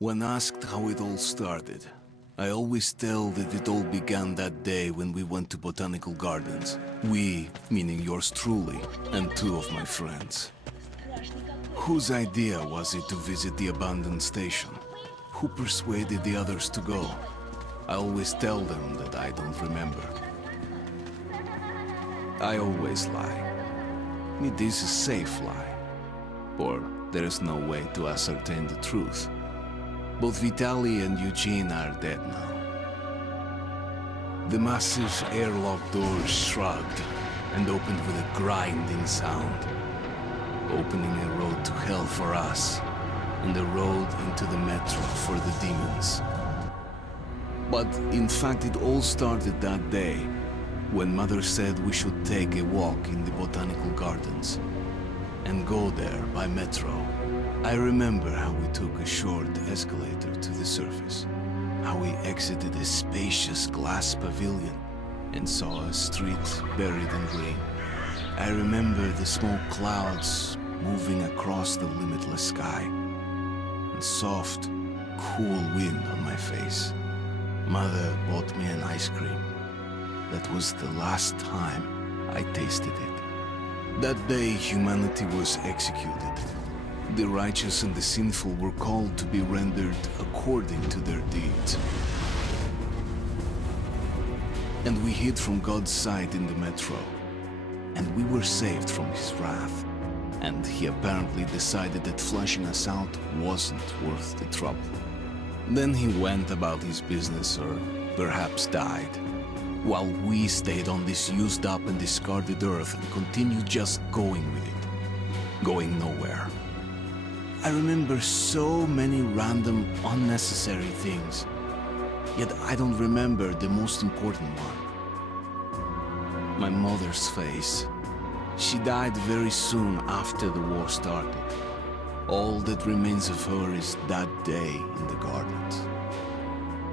When asked how it all started, I always tell that it all began that day when we went to botanical gardens. We, meaning yours truly, and two of my friends. Whose idea was it to visit the abandoned station? Who persuaded the others to go? I always tell them that I don't remember. I always lie. It is a safe lie. Or there is no way to ascertain the truth. Both Vitaly and Eugene are dead now. The massive airlock doors shrugged and opened with a grinding sound, opening a road to hell for us and a road into the metro for the demons. But in fact, it all started that day when Mother said we should take a walk in the botanical gardens and go there by metro. I remember how we took a short escalator to the surface, how we exited a spacious glass pavilion and saw a street buried in green. I remember the smoke clouds moving across the limitless sky and soft, cool wind on my face. Mother bought me an ice cream. That was the last time I tasted it. That day, humanity was executed. The righteous and the sinful were called to be rendered according to their deeds. And we hid from God's sight in the metro. And we were saved from his wrath. And he apparently decided that flushing us out wasn't worth the trouble. Then he went about his business, or perhaps died, while we stayed on this used up and discarded earth and continued just going with it, going nowhere. I remember so many random, unnecessary things, yet I don't remember the most important one. My mother's face. She died very soon after the war started. All that remains of her is that day in the gardens.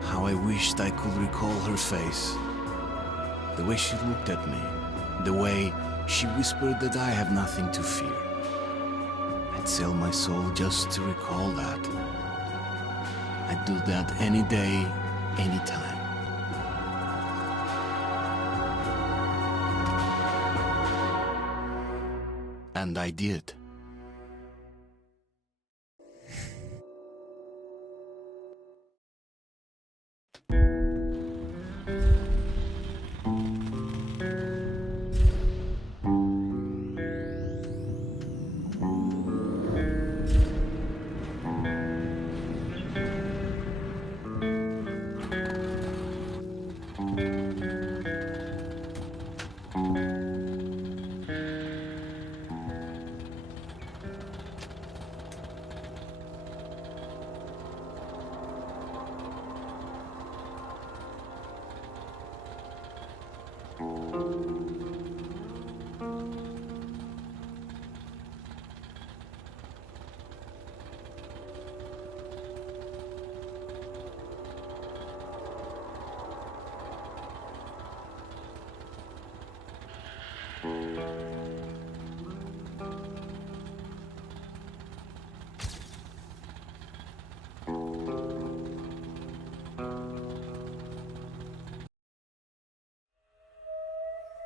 How I wished I could recall her face. The way she looked at me. The way she whispered that I have nothing to fear. I'd sell my soul just to recall that. I'd do that any day, any time. And I did.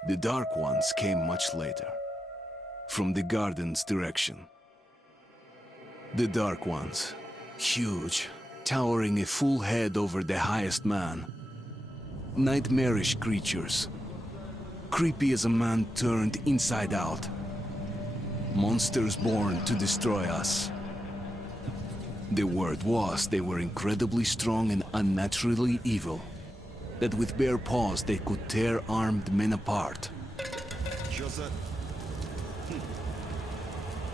The Dark Ones came much later, from the garden's direction. The Dark Ones, huge, towering a full head over the highest man. Nightmarish creatures, creepy as a man turned inside out. Monsters born to destroy us. The word was they were incredibly strong and unnaturally evil. That with bare paws they could tear armed men apart.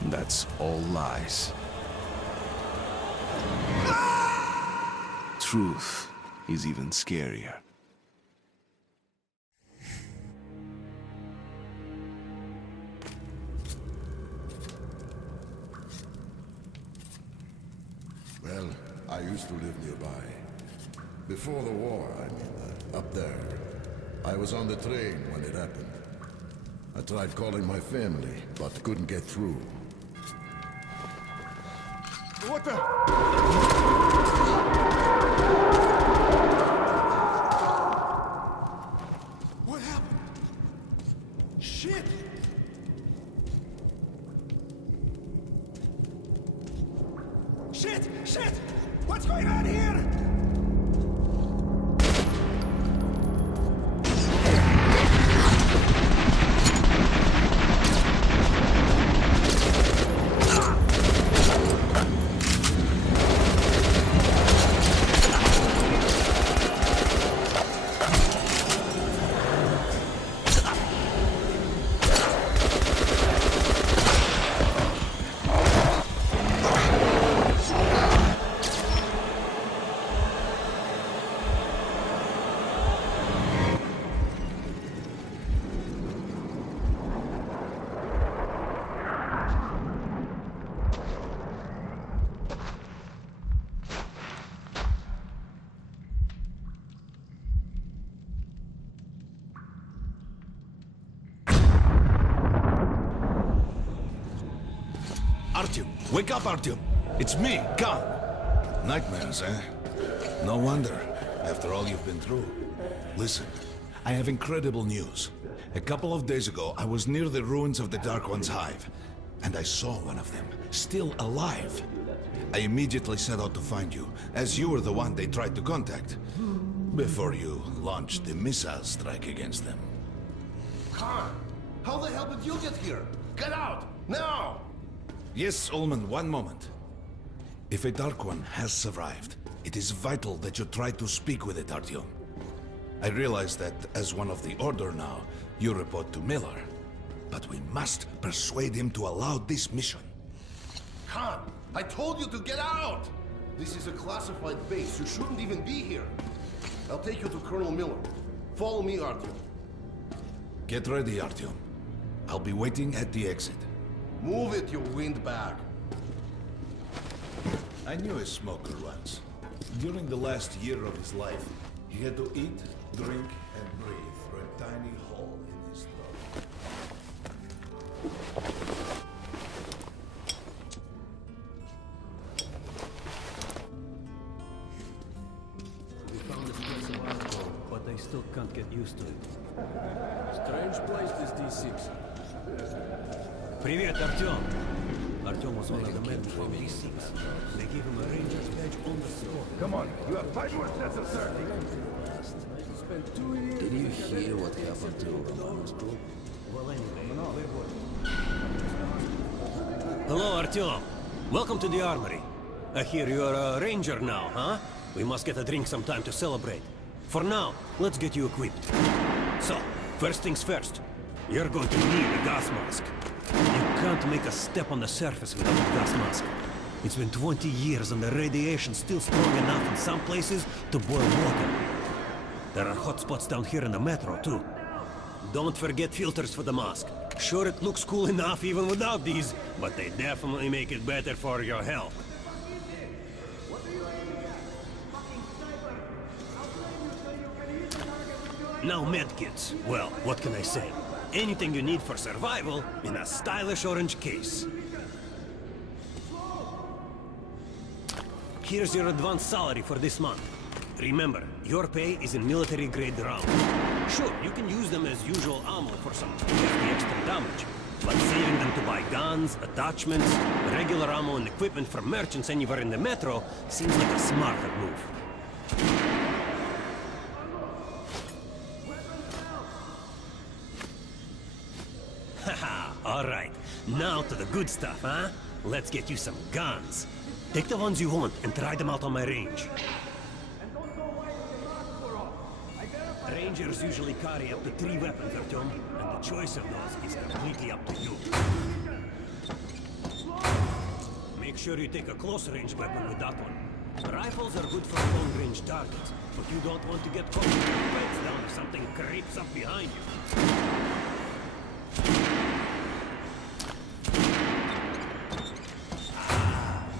That's all lies. Truth is even scarier. Well, I used to live nearby. Before the war, I mean, up there. I was on the train when it happened. I tried calling my family, but couldn't get through. What the? Shit! Shit! What's going on here? Artyom, wake up, Artyom! It's me, Khan! Nightmares, eh? No wonder, after all you've been through. Listen, I have incredible news. A couple of days ago, I was near the ruins of the Dark One's hive, and I saw one of them, still alive. I immediately set out to find you, as you were the one they tried to contact, before you launched the missile strike against them. Khan, how the hell did you get here? Get out, now! Yes, Ullman, one moment. If a Dark One has survived, it is vital that you try to speak with it, Artyom. I realize that as one of the Order now, you report to Miller. But we must persuade him to allow this mission. Khan, I told you to get out! This is a classified base. You shouldn't even be here. I'll take you to Colonel Miller. Follow me, Artyom. Get ready, Artyom. I'll be waiting at the exit. Move it, you windbag. I knew a smoker once. During the last year of his life, he had to eat, drink, and breathe through a tiny hole in his throat. We found this place a while ago, but I still can't get used to it. Strange place, this D6. Привет, Артем! Артем was one of the men from D6. They gave him a ranger's badge on the spot. Come on, you have 5 more sets of service. Spent 2 years. Did you hear what happened to Roman's group? Well, anyway, we're good. Hello, Artyom. Welcome to the armory. I hear you're a ranger now, huh? We must get a drink sometime to celebrate. For now, let's get you equipped. So, first things first. You're going to need a gas mask. You can't make a step on the surface without a gas mask. It's been 20 years and the radiation's still strong enough in some places to boil water. There are hot spots down here in the metro, too. Don't forget filters for the mask. Sure, it looks cool enough even without these, but they definitely make it better for your health. Now medkits. Well, what can I say? Anything you need for survival in a stylish orange case. Here's your advance salary for this month. Remember, your pay is in military-grade rounds. Sure, you can use them as usual ammo for some hefty extra damage, but saving them to buy guns, attachments, regular ammo and equipment from merchants anywhere in the metro seems like a smarter move. Haha, alright. Now to the good stuff, huh? Let's get you some guns. Take the ones you want and try them out on my range. Rangers usually carry up to 3 weapons, Artyom, and the choice of those is completely up to you. Make sure you take a close-range weapon with that one. Rifles are good for long-range targets, but you don't want to get caught with your pants down if something creeps up behind you.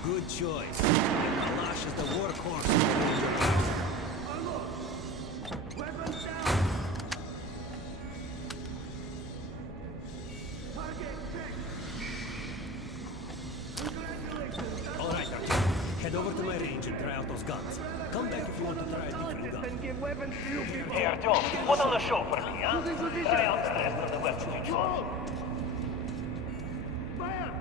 Good choice. The Kalash is the workhorse of the Ranger Army. Weapons down! Target picked! Congratulations! Alright, Artyom. Head over to my range and try out those guns. Come back if you want to try a different gun. And give weapons to you people! Hey, Artyom, put on the show for me, huh? Try out the rest of the weapons you chose. Fire!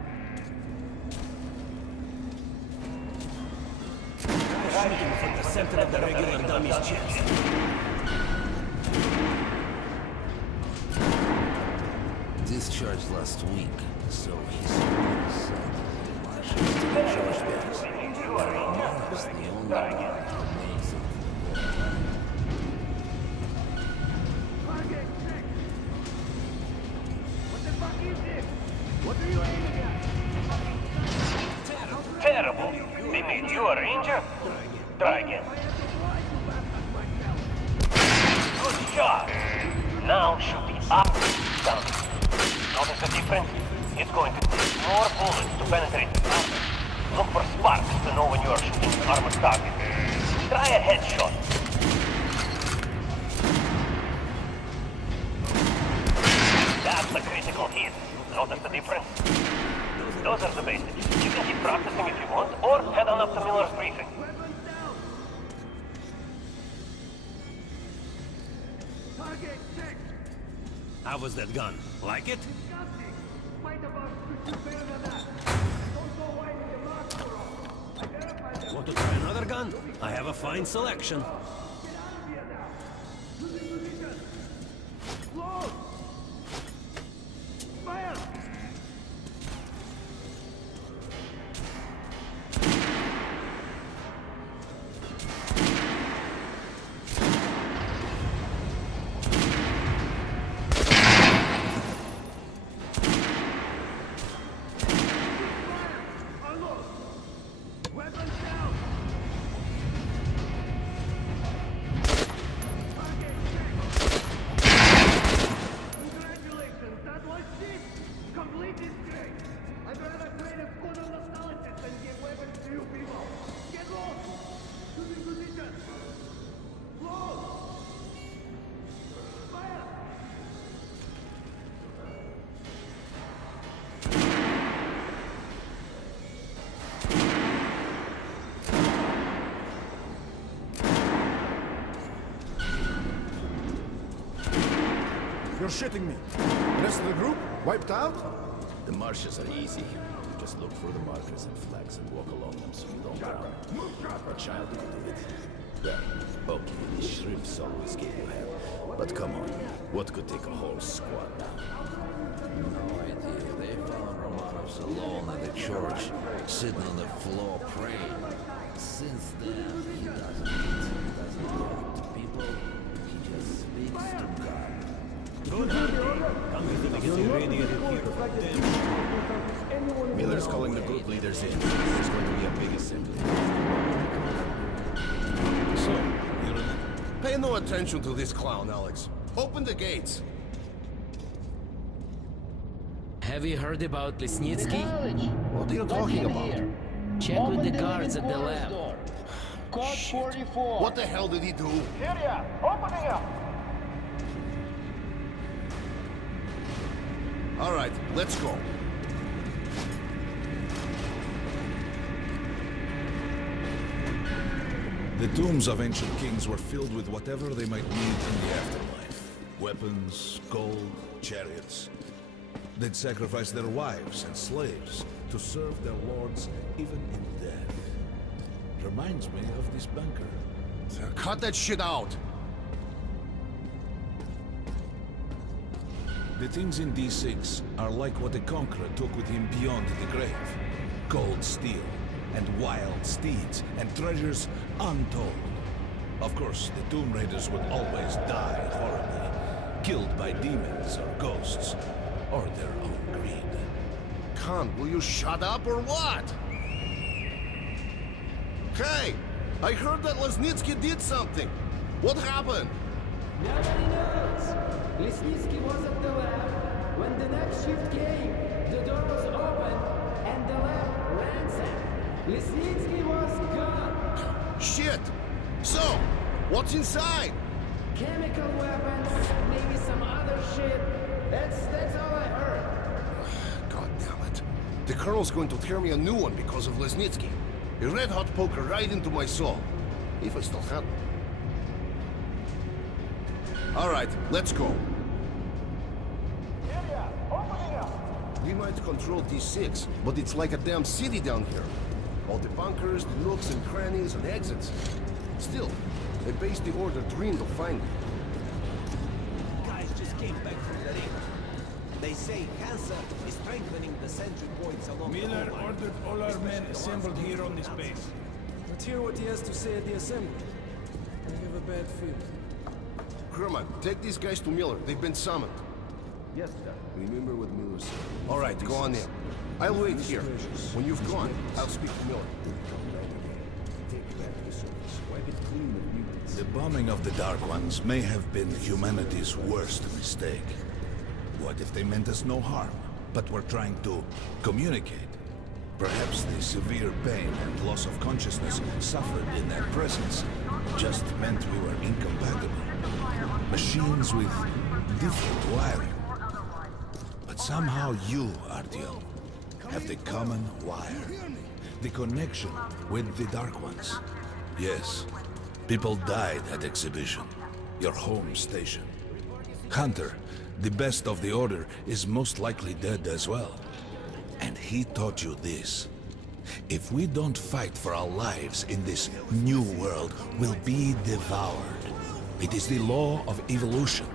shooting from the center of the regular dummy's chest. Discharged last week, so he's said Martians to the George base. Mars, the only one who makes it. Target check. What the fuck is this? What are you aiming at? Terrible. They made you a ranger? Try again. Good job. Now shoot the up down. Notice the difference? It's going to take more bullets to penetrate the target. Look for sparks to know when you are shooting an armored target. Try a headshot. That's a critical hit. Notice the difference? Those are the basics. You can keep practicing if you want, or head on up to Miller's briefing. Weapons down. Target check. How was that gun? Like it? Disgusting. Fight about to do better than that. Don't go wiping the mask for all. I verified them. Want to try another gun? I have a fine selection. Get out of here now. Losing position. Close. Fire. Unload. Weapons down. Target check. Congratulations, that was it. Complete this grade. I'd rather create a code of nostalgia than give weapons to you people. Get lost. Losing position. Close. Fire. You're shitting me. The rest of the group wiped out? The marshes are easy. You just look for the markers and flags and walk along them so you don't drown. A child could do it. Well, okay, these shrimps always give you hell. But come on, what could take a whole squad down? No idea. They found Romanovs alone in the church, sitting on the floor praying. Since then, he doesn't eat, doesn't talk to people, he just speaks to God. Good hunting. Come with the biggest irradiated here. Damn. Miller's calling the group leaders in. There's going to be a big assembly. So, you're in. Pay no attention to this clown, Alex. Open the gates. Have you heard about Lesnitsky? What are you talking about? Check with the guards at the lab. Code 44. What the hell did he do? Syria, opening up. All right, let's go. The tombs of ancient kings were filled with whatever they might need in the afterlife. Weapons, gold, chariots. They'd sacrifice their wives and slaves to serve their lords even in death. Reminds me of this bunker. Cut that shit out. The things in D6 are like what a conqueror took with him beyond the grave. Gold steel, and wild steeds, and treasures untold. Of course, the Tomb Raiders would always die horribly, killed by demons or ghosts, or their own greed. Khan, will you shut up or what? Hey, I heard that Lesnitsky did something. What happened? Nobody knows. Lesnitsky was at the lab. When the next shift came, the door was open and the lab ransacked. Lesnitsky was gone. Shit! So, what's inside? Chemical weapons, maybe some other shit. That's all I heard. God damn it. The Colonel's going to tear me a new one because of Lesnitsky. A red-hot poker right into my soul. If I still have one. All right, let's go. Syria, opening up. We might control D6, but it's like a damn city down here. All the bunkers, the nooks and crannies and exits. Still, a base the Order dreamed of finding. Guys just came back from the ring. They say Hansa is strengthening the sentry points along the Miller whole line. ordered all our men assembled here on this base. Let's hear what he has to say at the assembly. I have a bad feeling. Herman, take these guys to Miller. They've been summoned. Yes, sir. Remember what Miller said. All right, go on in. I'll wait here. When you've gone, I'll speak to Miller. The bombing of the Dark Ones may have been humanity's worst mistake. What if they meant us no harm, but were trying to communicate? Perhaps the severe pain and loss of consciousness suffered in their presence just meant we were incompatible. Machines with different wiring. But somehow you, Artyom, have the common wire. The connection with the Dark Ones. Yes, people died at Exhibition, your home station. Hunter, the best of the Order, is most likely dead as well. And he taught you this. If we don't fight for our lives in this new world, we'll be devoured. It is the law of evolution.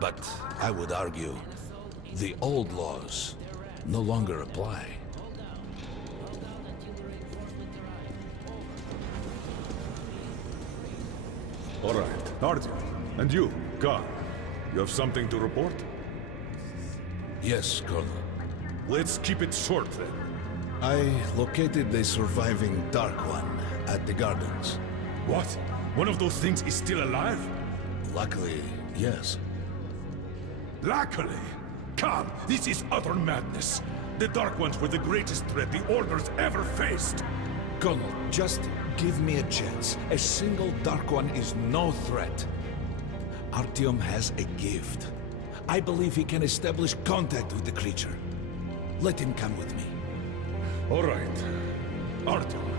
But I would argue, the old laws no longer apply. All right, Artyom. And you, Khan. You have something to report? Yes, Colonel. Let's keep it short, then. I located the surviving Dark One at the gardens. What? One of those things is still alive? Luckily, yes. Luckily? Khan, this is utter madness. The Dark Ones were the greatest threat the Order's ever faced. Colonel, just give me a chance. A single Dark One is no threat. Artyom has a gift. I believe he can establish contact with the creature. Let him come with me. All right. Artyom,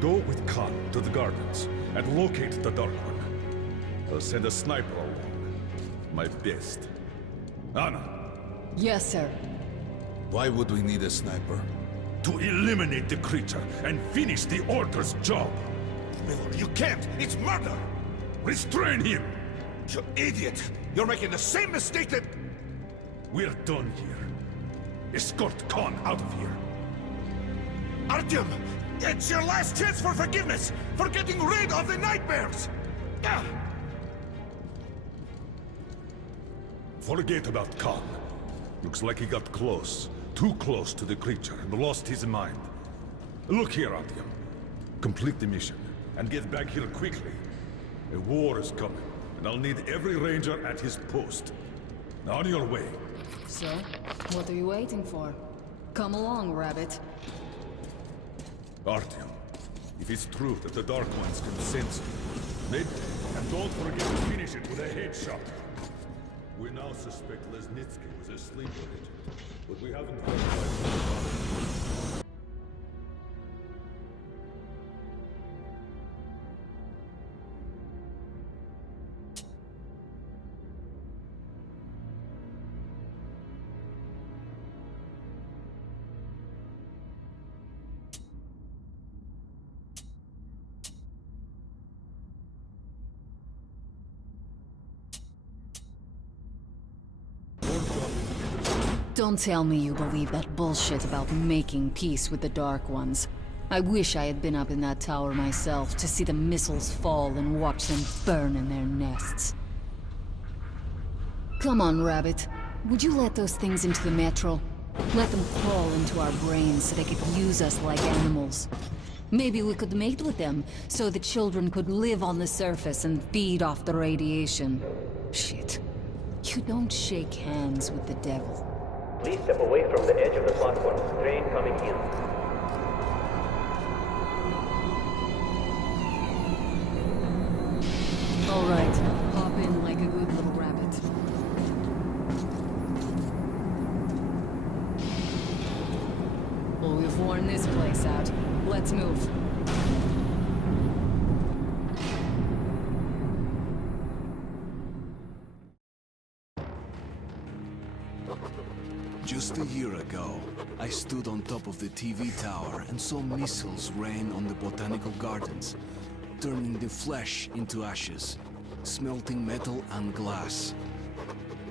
go with Khan to the gardens and locate the Dark One. I'll send a sniper along. My best. Anna. Yes, sir. Why would we need a sniper? To eliminate the creature and finish the Order's job. Miller, you can't! It's murder! Restrain him! You idiot! You're making the same mistake that... We're done here. Escort Khan out of here. Artyom! It's your last chance for forgiveness! For getting rid of the nightmares! Forget about Khan. Looks like he got close. Too close to the creature and lost his mind. Look here, Artyom. Complete the mission and get back here quickly. A war is coming, and I'll need every ranger at his post. On your way. So, what are you waiting for? Come along, Rabbit. Artyom, if it's true that the Dark Ones can sense you, and don't forget to finish it with a headshot. We now suspect Lesnitsky was a sleeper agent, but we haven't verified. Don't tell me you believe that bullshit about making peace with the Dark Ones. I wish I had been up in that tower myself to see the missiles fall and watch them burn in their nests. Come on, Rabbit. Would you let those things into the metro? Let them crawl into our brains so they could use us like animals. Maybe we could mate with them, so the children could live on the surface and feed off the radiation. Shit. You don't shake hands with the devil. Please step away from the edge of the platform. Train coming in. All right, hop in like a good little rabbit. Well, we've worn this place out. Let's move. Just a year ago, I I stood on top of the TV tower and saw missiles rain on the botanical gardens, turning the flesh into ashes, smelting metal and glass.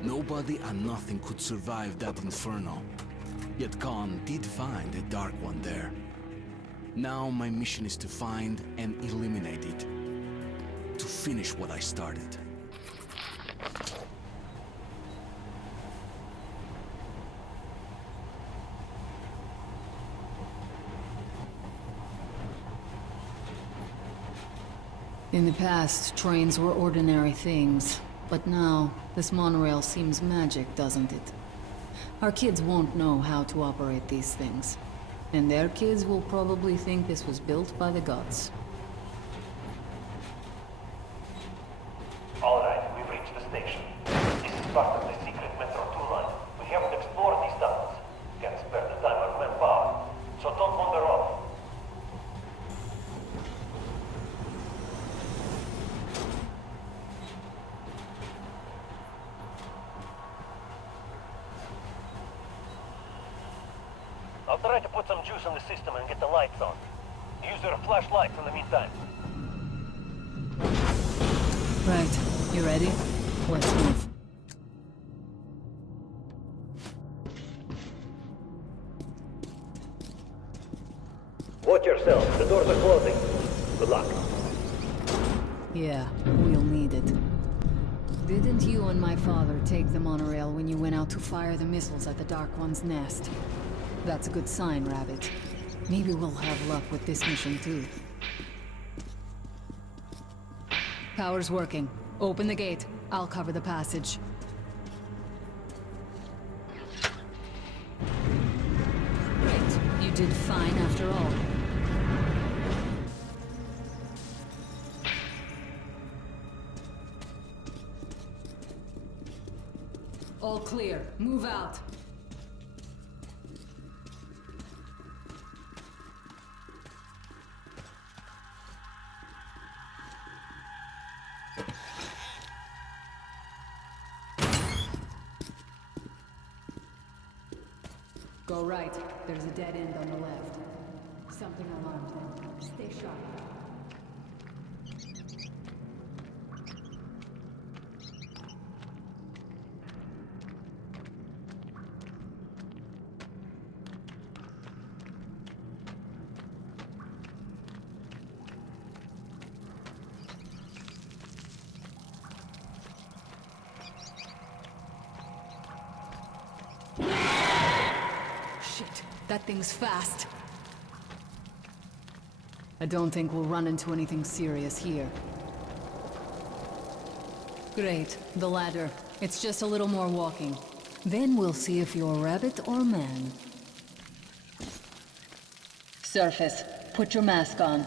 Nobody and nothing could survive that inferno. Yet Khan did find a Dark One there. Now my mission is to find and eliminate it. To finish what I started. In the past, trains were ordinary things. But now, this monorail seems magic, doesn't it? Our kids won't know how to operate these things. And their kids will probably think this was built by the gods. All right, we've reached the station. This is part of the secret Metro 2 line. We haven't explored these tunnels. Can't spare the time or manpower. So don't wander off. I'll try to put some juice on the system and get the lights on. Use your flashlights in the meantime. Right. You ready? Let's move. Watch yourself. The doors are closing. Good luck. Yeah, we'll need it. Didn't you and my father take the monorail when you went out to fire the missiles at the Dark One's nest? That's a good sign, Rabbit. Maybe we'll have luck with this mission, too. Power's working. Open the gate. I'll cover the passage. Great. You did fine after all. All clear. Move out. Go right. There's a dead end on the left. Something alarmed them. Stay sharp. Shit, that thing's fast. I don't think we'll run into anything serious here. Great, the ladder. It's just a little more walking. Then we'll see if you're rabbit or man. Surface, put your mask on.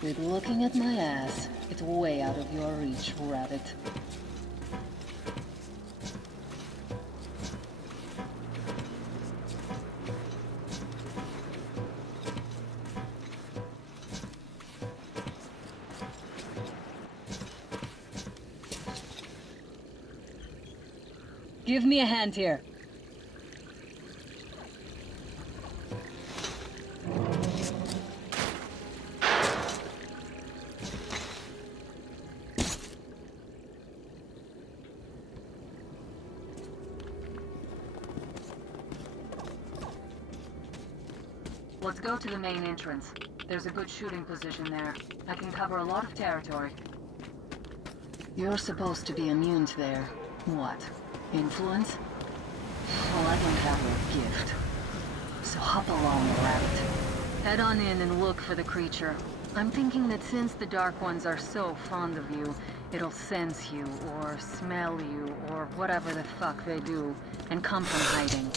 Quit looking at my ass. It's way out of your reach, rabbit. Give me a hand here. Let's go to the main entrance. There's a good shooting position there. I can cover a lot of territory. You're supposed to be immune to their... what? Influence? Well, I don't have your gift. So hop along, rabbit. Head on in and look for the creature. I'm thinking that since the Dark Ones are so fond of you, it'll sense you, or smell you, or whatever the fuck they do, and come from hiding.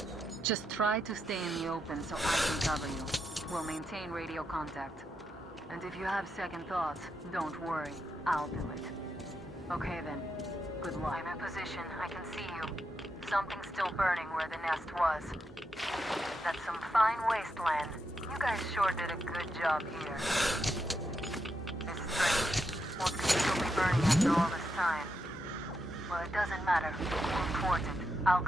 Just try to stay in the open so I can cover you. We'll maintain radio contact. And if you have second thoughts, don't worry. I'll do it. Okay then. Good luck. I'm in position. I can see you. Something's still burning where the nest was. That's some fine wasteland. You guys sure did a good job here. It's strange. What could still be burning after all this time? Well, it doesn't matter. Move towards it. I'll